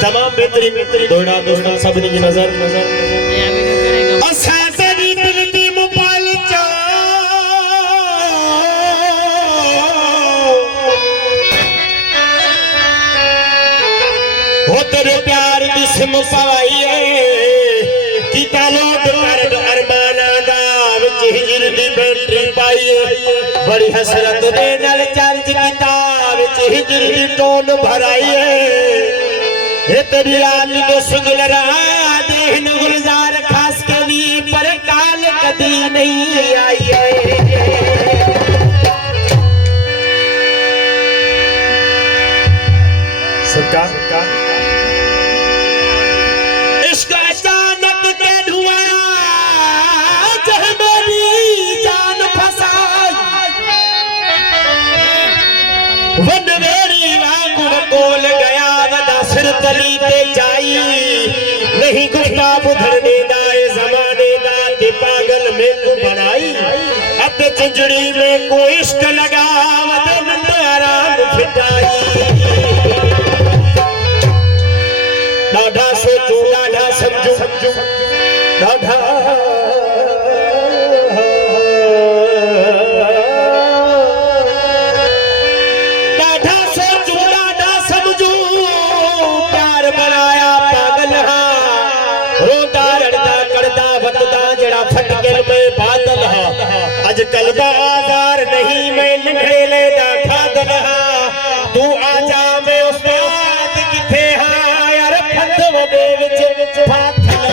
तमाम बेहतरीन दोड़ा दोस्तों सबनी की नजर हो तेरे प्यार दी सिम पवाई की तालोड कर अरमाना दा विच हिजर दी बैटरी पाई बड़ी हसरत दे नाल चार्ज किताब विच हिजर दी टोन भराई ये तेरी आली को सुगल रहा देहन गुलजार खास कभी पर काल कभी नहीं आई सरकार इसका अचानक के धुआं जह मेरी जान फसाई वन मेरी वांगू कोल गया सिर तली पे जाई नहीं गुस्सा बुधरने दाए जमाने दा के पागल में को बनाई अब चिंजड़ी में को इश्क लगा वदन आराम फिटाई डाढ़ा सोचू डाढ़ा समझू डाढ़ा अजकल बाजार नहीं मैं निखड़े ले खादल तू आजा मैं उस्ताद किथे हां यार फंदव दे विच फाथल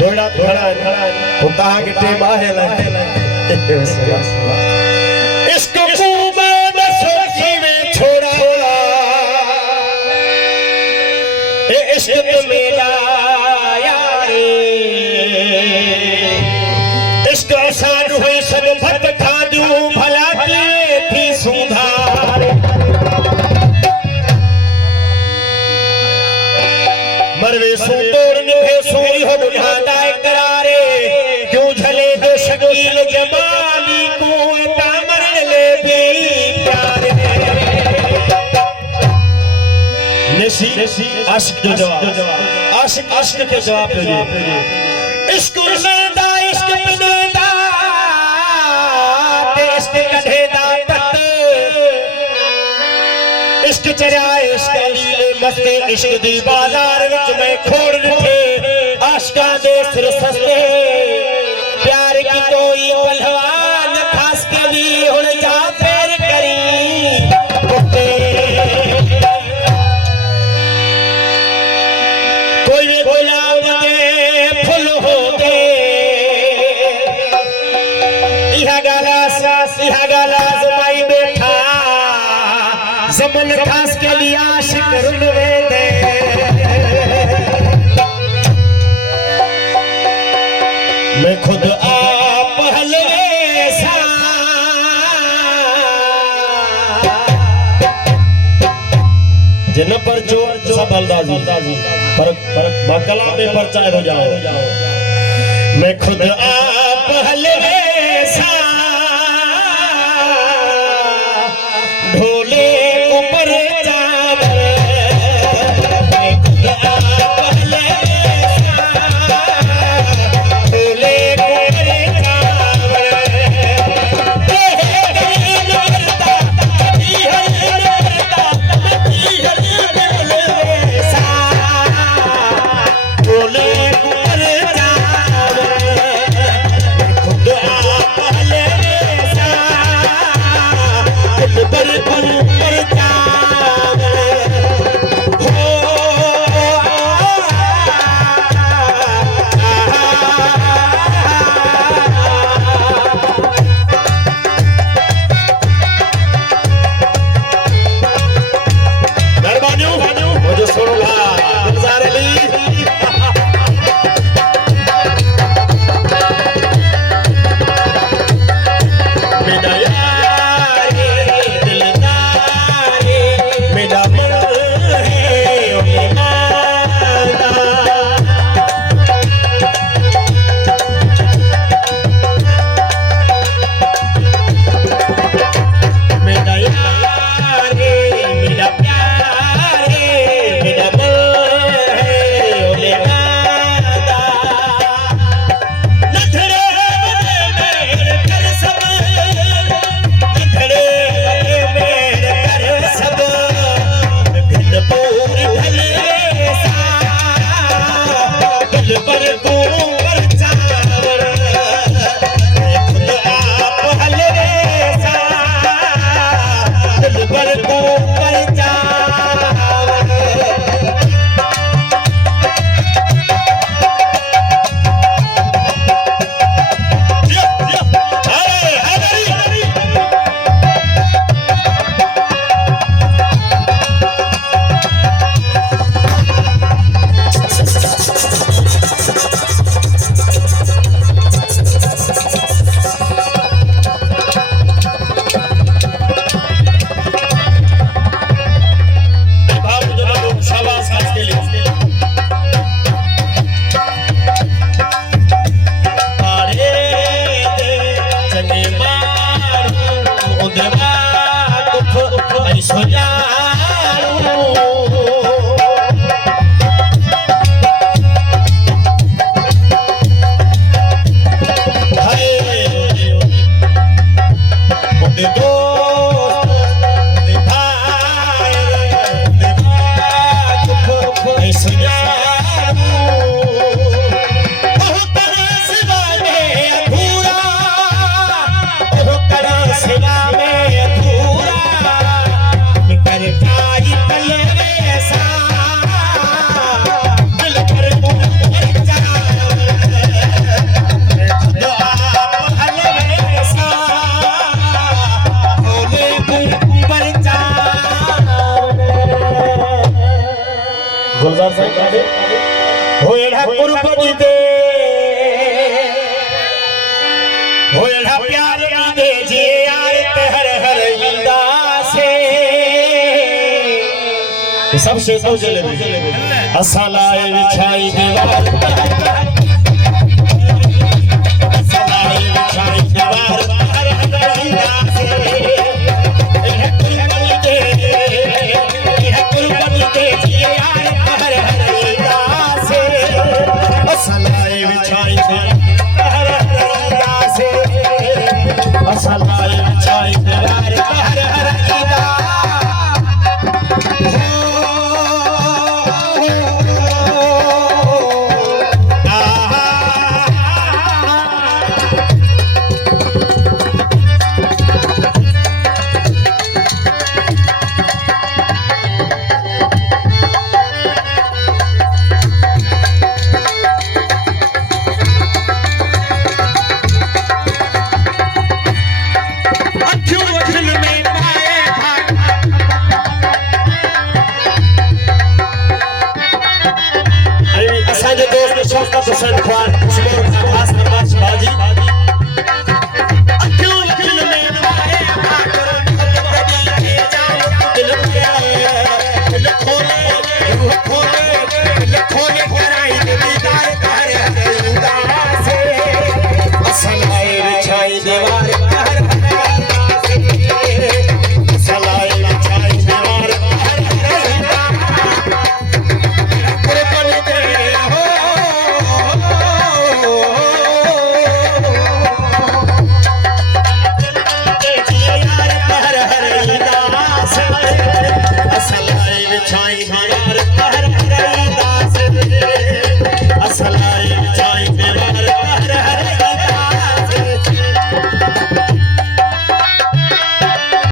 थोड़ा थोड़ा तू कहां किथे बाहर इसको खूबे में सोची में छोड़ा ए इश्क मेरा आसान हुई सब भट खा दूं भला के थी सुधार मरवे सू तोड़ निभे सोई हो बुझादाए करारे क्यों झले दो शकील जमाली को तामर ले भी प्यारे नसी आशिक जो जवाब आशिक के जवाब दे इश्क नंदा इश्क नंदा इश्क चरिया इश्क अलीले मस्ते इश्क दी बाजार विच मैं खोड़ रखे आशिका दे सिर सस्ते प्यार की कोई पहलवान खास के लिए हुण जा पैर करी कोई भी गुलाब दे फुल हो दे इहा गाला जमाई बैठा जमन खास के लिए आशिक रुलवे दे मैं खुद आप हलवे सा न परचो सब हलदाजी पर कला में परचाए हो जाओ। मैं खुद आप हलवे सा ढोले ऊपर जावर। मैं खुद आप हलवे सा ढोले ऊपर जावर। गुलजार साहब होएड़ा कुर्बानी दे होएड़ा प्यार दे जे यार ते हर हर इंदा से सबसे चले असलाए विछाई दीवार